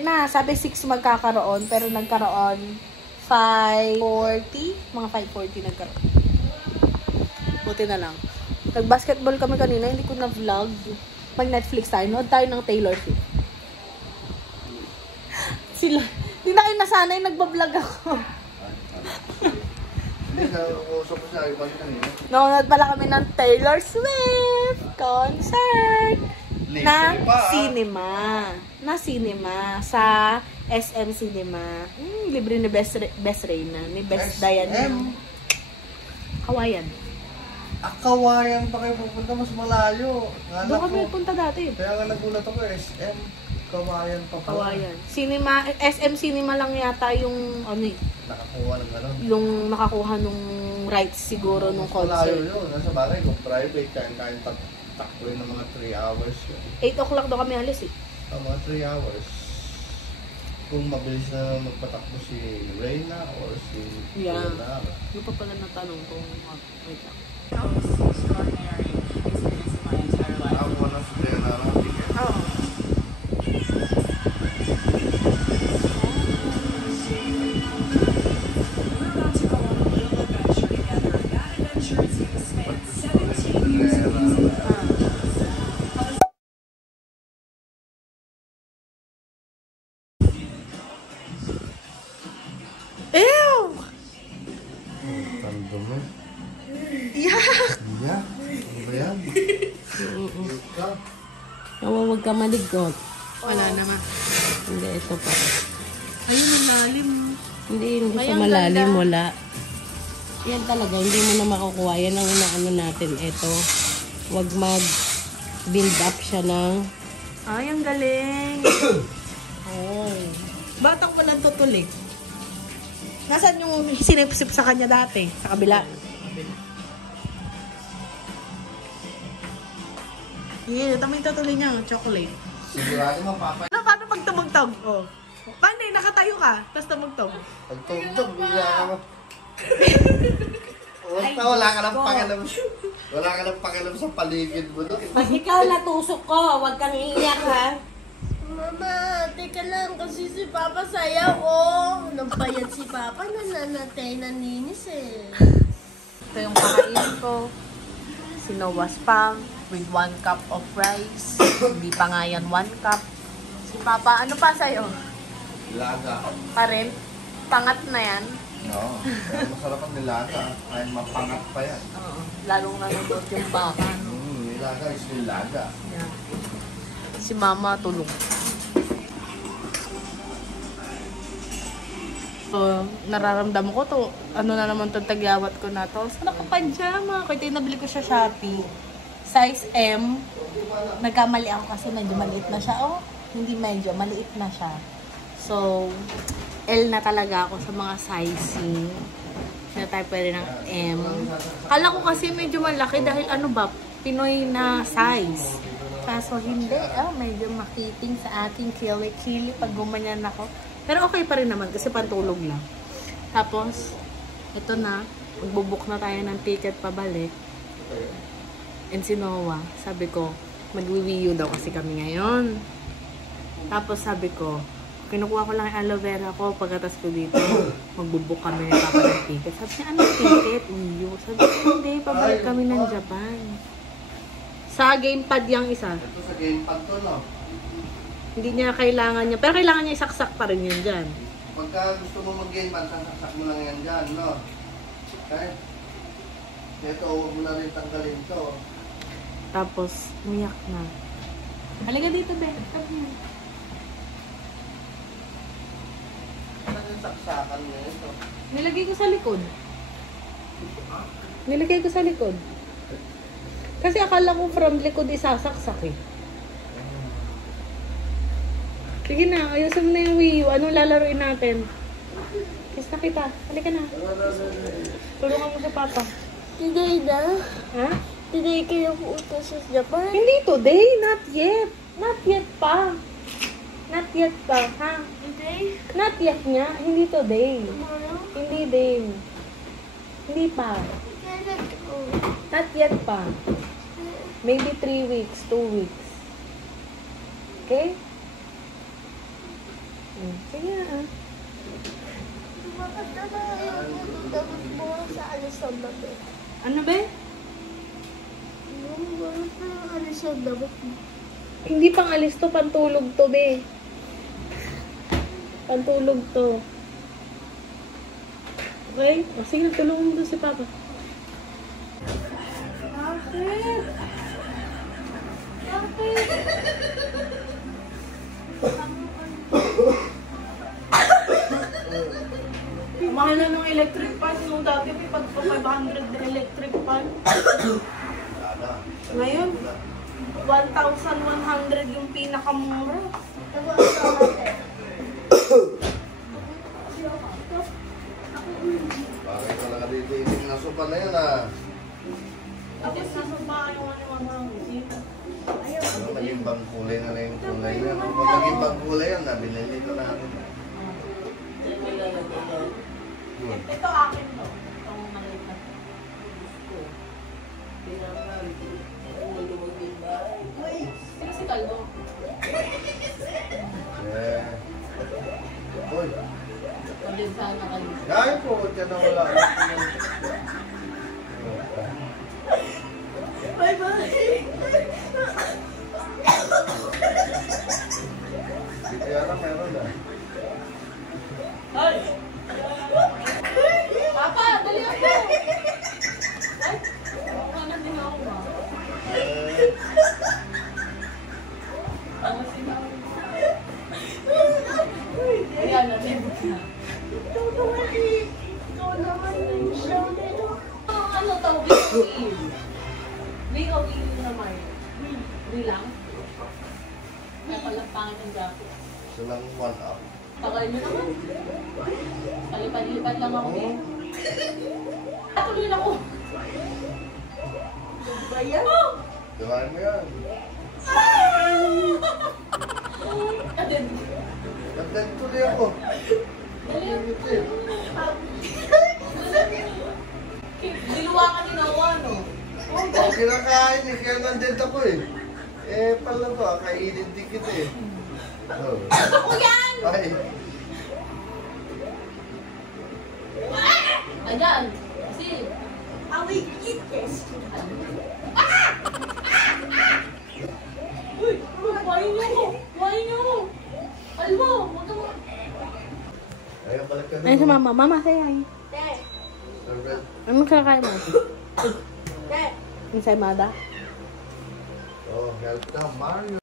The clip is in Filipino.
Na, sabi 6 magkakaroon, pero nagkaroon 5:40, mga 5:40 nagkaroon. Buti na lang. Nag-basketball kami kanina, hindi ko na-vlog. Mag-Netflix tayo, nood tayo ng Taylor Swift. Sila, hindi na kayo nasanay, nagbablog ako. Nood pala kami ng Taylor Swift concert na cinema sa SM Cinema. Libre ni Best Reyna, ni Best Diane. Kawayan. Kawayan pa kayo pupunta, mas malayo. Doon kami punta dati. Kaya nga nagulat ako, SM. Kawayan pa pala. Kawayan. Cinema, SM Cinema lang yata yung nakakuha ng ano? Yung nakakuha nung rights siguro nung concert. Malayo yun. Nasa bagay, kung private, kain-kain takbo ng mga 3 hours. 8 o'clock daw kami alis eh. Mga 3 hours. Kung mabilis na magpatakbo si Reyna or si Reyna. Yung pa pala natanong kung wait lang. Extraordinary experience in my entire life. Ako na si Reyna na ticket. Oo. Huwag ka maligot. Wala naman. Hindi, ito pa. Ayun, malalim. Hindi sa malalim, wala. Yan talaga, hindi mo na makukuha. Yan ang inaano natin. Ito, huwag mag-build up siya ng... Ay, ang galing. Oh. Batang walang tutulig. Nasaan yung sinipsip sa kanya dati? Sa kabila. Yeah, tama yung tutuloy niya, chocolate. Sigurado mo, Papa. Paano pag tumugtog? Oh. Paano eh, nakatayo ka, tapos tumugtog? Pag tumugtog, bigla ka mo. Wala ka lang pakialam. Wala ka lang pakialam sa paligid mo doon. Pag ikaw natusok ko, huwag kang iiyak ha. Mama, teka lang kasi si Papa sayaw oh. Nagpayat si Papa, nananatay na ninis eh. Ito yung kakainin ko. Sinowa spam with 1 cup of rice. Hindi pa nga yan 1 cup. Si Papa, ano pa sa'yo? Nilaga. Pa rin? Pangat na yan? Oo. Pero masarap ang nilaga. Ay, mapangat pa yan. Oo. Lalong nanonood yung baka. No? Nilaga is nilaga. Yan. Si Mama tulong. So, nararamdaman ko to. Ano na naman itong tagyawat ko na to. So, nakapadyama. Kaya ito yung nabili ko siya Shopee. Size M. Nagkamali ako kasi medyo maliit na siya. Oh, hindi medyo. Maliit na siya. So, L na talaga ako sa mga sizing. Na tayo pwede ng M. Kala ko kasi medyo malaki dahil ano ba, Pinoy na size. Kaso hindi. Medyo makiting sa ating kilikili pag gumanyan ako. Pero okay pa rin naman kasi pantulog lang. Tapos, ito na. Magbubook na tayo ng ticket pabalik. And si Noah, sabi ko, mag-wiwiyo daw kasi kami ngayon. Tapos sabi ko, kinukuha ko lang yung aloe vera ko. Pagkatas ko dito, magbubook kami ng papa ng ticket. Sabi niya, ano ticket? Wiyo. Sabi ko, hindi. Pabalik kami ng Japan. Sa gamepad yung isa. Ito sa gamepad to, no? Hindi niya kailangan niya. Pero kailangan niya isaksak pa rin yun dyan. Pagka gusto mo mag-gamepad, sasaksak mo lang yan dyan, no? Okay? Ito, huwag mo na rin tanggalin to. Tapos, umiyak na. Halika dito, be. Ano yung saksakan niya ito? Nilagay ko sa likod. Nilagay ko sa likod. Kasi akala ko from likod isasaksak eh. Sige na, ayusin mo na yung Wii U. Anong lalaroin natin? Kiss na kita. Halika na. Tulungan mo si Papa. Today na? Ha? Today kayo pupunta sa Japan? Hindi today. Not yet. Not yet pa. Not yet pa. Ha? Today? Not yet nga. Hindi today. Tomorrow? Hindi din. Hindi pa. Kailan ko? Not yet pa. Maybe 3 weeks, 2 weeks. Okay? Kaya Bakit na ayaw ko dapat mo sa alis sa dapat? Ano ba? Bakit na alis sa dapat mo? hindi pang alis to, pantulog to, be. Pantulog to. Okay? O, sige, tulungan mo doon si Papa. Bakit? Bakit? Mahal na ng electric fan. Yung dati may pag 500 na electric fan. Ngayon, 1,100 yung pinakamura. Bakit ka nakadititing na sopa na yan ah? Tapos nasa bahay yung ano mga Ano, naging bang kulay na lang yung kulay na. Kung naging bang kulay yan, binili ko natin. Ito akin to. Itong maliit na. Sino si Caldo? Eh. Uy, Pagin sana kayo. kaya po, ka na wala. Bye-bye! Dito yata meron ah. Ay! Papa, dali ako! Ay! Ano din ako ba? Ano sinabi? Ayan, natibok na. Ikaw naman yung show nito. Ano to? VOE. VOE naman. Hindi lang. Kaya pala pangit ang graphic. Silang 1 up. Tagal nyo naman. Palipad-lipad lang ako eh. Tuloy na ako. Ba yan? Gawain mo yan. Kadin. Nagdag tuloy ako. Diluwa ka ni Noah, no? Oh, kinakain eh, kaya nandito ako eh. Eh, pala ba, kainin din kita eh. Oh. Ako yan! Ay, Ayan. Kasi, Away kit, yes. uy, wahin niyo ako. Wahin niyo ako. Albo, huwag ka mo. ayaw balik ka Ayun si Mama. Mama, say hi. Te, Servant. Anong kakain mo? te. Ensaymada? Oh, help na, Mario.